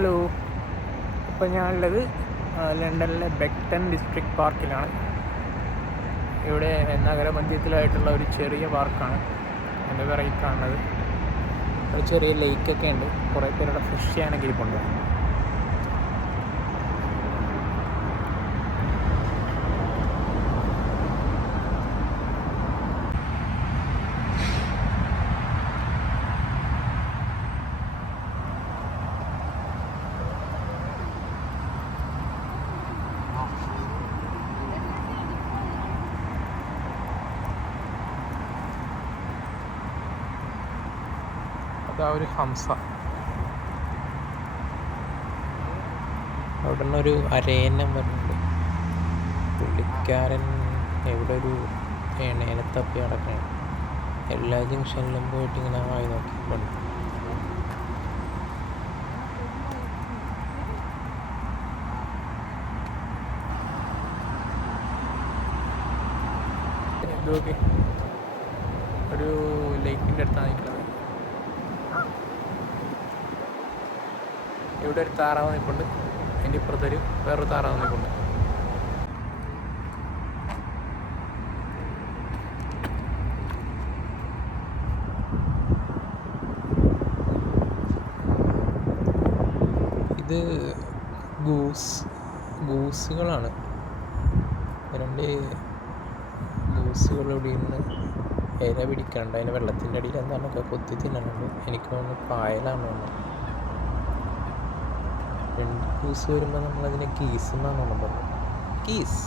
Hello, ഇപ്പോൾ ഞാനുള്ളത് ലണ്ടനിലെ ബെക്ടൺ ഡിസ്ട്രിക്ട് പാർക്കിലാണ്. ഇവിടെ നഗരമധ്യത്തിലായിട്ടുള്ള ഒരു ചെറിയ പാർക്കാണ് എൻ്റെ പിറകിൽ കാണുന്നത്. ഒരു ചെറിയ ലേക്കൊക്കെ ഉണ്ട്. കുറേ പേരുടെ ഫിഷ് ചെയ്യാനൊക്കെ ഇരിപ്പുണ്ട്. അതാ ഒരു ഹംസ. അവിടെ നിന്നൊരു അരയന്നം വരുന്നുണ്ട്. പുള്ളിക്കാരൻ എവിടെ ഒരു എണേനെ തപ്പി നടക്കണം. എല്ലാ ജംഗ്ഷനിലും പോയിട്ട് ഇങ്ങനെ വായി നോക്കിയിട്ടുണ്ട്. ഇതൊക്കെ ഒരു ലേക്കിൻ്റെ അടുത്താണ് നിൽക്കുന്നത്. ഇവിടെ ഒരു താറാവ് നിൽപ്പുണ്ട്. അതിൻ്റെ ഇപ്പുറത്തൊരു വേറൊരു താറാവ് നിൽപ്പുണ്ട്. ഇത് ഗൂസുകളാണ്. രണ്ട് ഗൂസുകൾ ഇവിടെ നിന്ന് ഇര പിടിക്കാനുണ്ട്. അതിന് വെള്ളത്തിൻ്റെ അടിയിൽ എന്താണൊക്കെ കൊത്തി തിന്നാനുണ്ട്. എനിക്ക് തോന്നുന്നു പായലാണ് തോന്നുന്നു. രണ്ട് ഗൂസ് വരുമ്പോൾ നമ്മളതിനെ കീസ് എന്നാണ് പറഞ്ഞത്. കീസ്.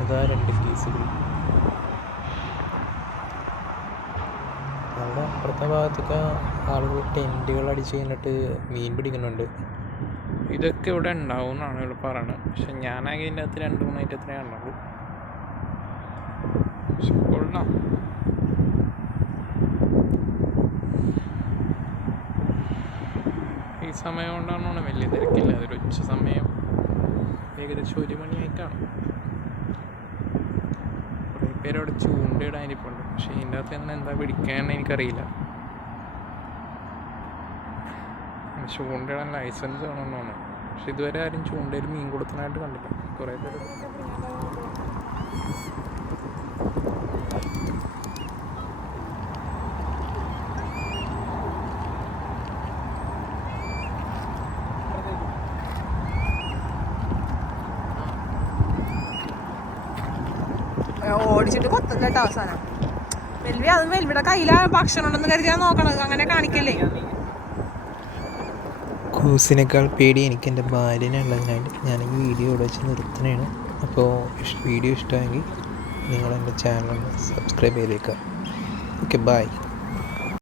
അതാ രണ്ട് കീസുകൾ. അവിടെ അപ്പുറത്തെ ഭാഗത്തൊക്കെ ആളുകൾ ടെൻറ്റുകൾ അടിച്ച് കഴിഞ്ഞിട്ട് മീൻ പിടിക്കുന്നുണ്ട്. ഇതൊക്കെ ഇവിടെ ഉണ്ടാവും എന്നാണ് ഇവിടെ പറയുന്നത്. പക്ഷെ ഞാനാകെ ഇതിൻ്റെ അകത്ത് 2-3 ഐറ്റത്തിനേ കണ്ടുള്ളൂ. പക്ഷെ കൊള്ളാം. ഈ സമയം കൊണ്ടാണ് വലിയ തിരക്കില്ല. അതൊരു ഉച്ച സമയം, ഏകദേശം 1 മണിയായിട്ടാണ്. കുറേ പേരവിടെ ചൂണ്ടയിടാനിരിപ്പുണ്ട്. പക്ഷെ ഇതിൻ്റെ അകത്ത് തന്നെ എന്താ പിടിക്കാന്ന് എനിക്കറിയില്ല. ചൂണ്ടയിടാൻ ലൈസൻസ് വേണമെന്നാണ്. പക്ഷെ ഇതുവരെ ആരും ചൂണ്ടയിൽ മീൻ കൊടുക്കാനായിട്ട് കണ്ടില്ല. കുറേ പേര് ഓടിച്ചിട്ട് കൊത്തല്ല കേട്ടോ. അവസാനം വെൽവിയുടെ കയ്യിലാ ഭക്ഷണം ഉണ്ടെന്ന് കരുതിയാ നോക്കണത്. അങ്ങനെ കാണിക്കല്ലേ. കൂസിനേക്കാൾ പേടി എനിക്ക് എൻ്റെ ഭാര്യനുള്ളതിനാൽ ഞാൻ ഈ വീഡിയോ ഇവിടെ വെച്ച് നിർത്തുന്നതാണ്. അപ്പോൾ വീഡിയോ ഇഷ്ടമെങ്കിൽ നിങ്ങളെൻ്റെ ചാനൽ സബ്സ്ക്രൈബ് ചെയ്തേക്കാം. Okay, by.